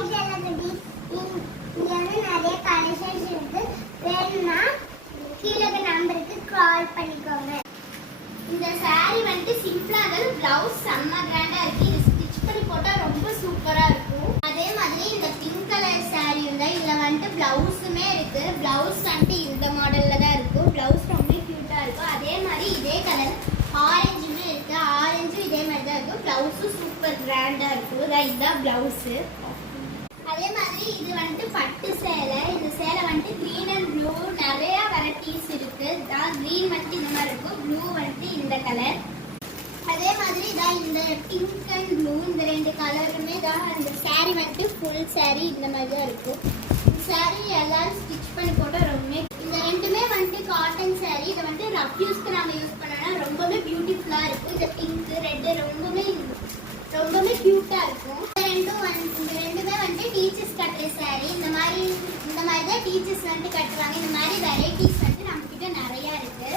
Hi ஜெலகடி, இங்க நிறைய collections இருக்கு. வேணும்னா கீழே நம்பருக்கு கால் பண்ணிக்கோங்க. இந்த saree வந்துட்டு சிம்பிளா இருந்தாலும் பிளவுஸ் செம்ம கிராண்டா இருக்கு. இது ஸ்டிச் பண்ணி போட்டா ரொம்ப சூப்பரா இருக்கும். அதே மாதிரி இந்த பிங்க் கலர் saree இருந்தா இதுல வந்துட்டு பிளவுஸுமே இருக்கு. பிளவுஸ் வந்துட்டு இந்த மாடல்ல தான் இருக்கும். பிளவுஸ் ரொம்ப கியூட்டா இருக்கும். அதே மாதிரி இதே கலர் ஆரஞ்சுமே இருக்கு. ஆரஞ்சும் இதே மாதிரி தான் இருக்கும். பிளவுஸும் சூப்பர் கிராண்டா இருக்கும். இதுதான் பிளவுஸ். அதே மாதிரி இது வந்துட்டு பட்டு சேலை. இந்த சேலை வந்துட்டு கிரீன் அண்ட் ப்ளூ நிறைய வெரைட்டிஸ் இருக்கு. கிரீன் வந்துட்டு இந்த மாதிரி இருக்கும், ப்ளூ வந்துட்டு இந்த கலர். அதே மாதிரி இதான் இந்த பிங்க் அண்ட் ப்ளூ இந்த ரெண்டு கலருமே தான். இந்த saree வந்துட்டு ஃபுல் saree இந்த மாதிரி தான் இருக்கும். இந்த saree எல்லாரும் ஸ்டிச் பண்ணி போட்டால் ரொம்ப இந்த ரெண்டுமே வந்துட்டு காட்டன் saree. இதை வந்துட்டு ரஃப் யூஸ்க்கு நம்ம யூஸ் பண்ணோம்னா ரொம்பவே பியூட்டிஃபுல்லாக இருக்கும். இந்த பிங்க் ரெட்டு ரொம்பவே க்யூட்டாக இருக்கும். இந்த ரெண்டுமே வந்துட்டு டீச்சர்ஸ் கட்டுற saree. இந்த மாதிரி தான் டீச்சர்ஸ் வந்துட்டு கட்டுறாங்க. இந்த மாதிரி வெரைட்டிஸ் வந்துட்டு நம்மக்கிட்ட நிறையா இருக்கு.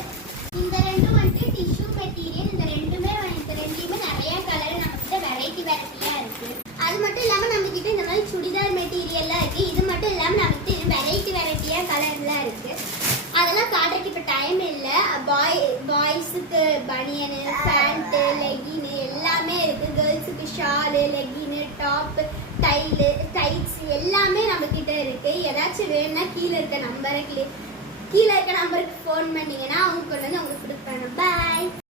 இந்த ரெண்டும் வந்துட்டு டிஷ்யூ மெட்டீரியல். இந்த ரெண்டுலையுமே நிறைய கலர் நம்மக்கிட்ட வெரைட்டியா இருக்கு. அது மட்டும் இல்லாமல் நம்மக்கிட்ட இந்த மாதிரி சுடிதார் மெட்டீரியல்லாம் இருக்கு. இது மட்டும் இல்லாமல் நம்மக்கிட்ட வெரைட்டியா கலர்லாம் இருக்கு. அதெல்லாம் காட்டுறதுக்கு இப்போ டைம் இல்லை. பாய்ஸுக்கு பனியனு, பேண்ட்டு, லெகின்னு எல்லாமே இருக்கு. கேர்ள்ஸுக்கு ஷாலு, லெகின்னு, டாப்பு, டைட்ஸ் எல்லாமே நம்ம கிட்ட இருக்கு. ஏதாச்சும் வேணும்னா கீழே இருக்க நம்பருக்கு ஃபோன் பண்ணீங்கன்னா அவங்க கொண்டு வந்து உங்களுக்கு கொடுப்பாங்க. பாய்.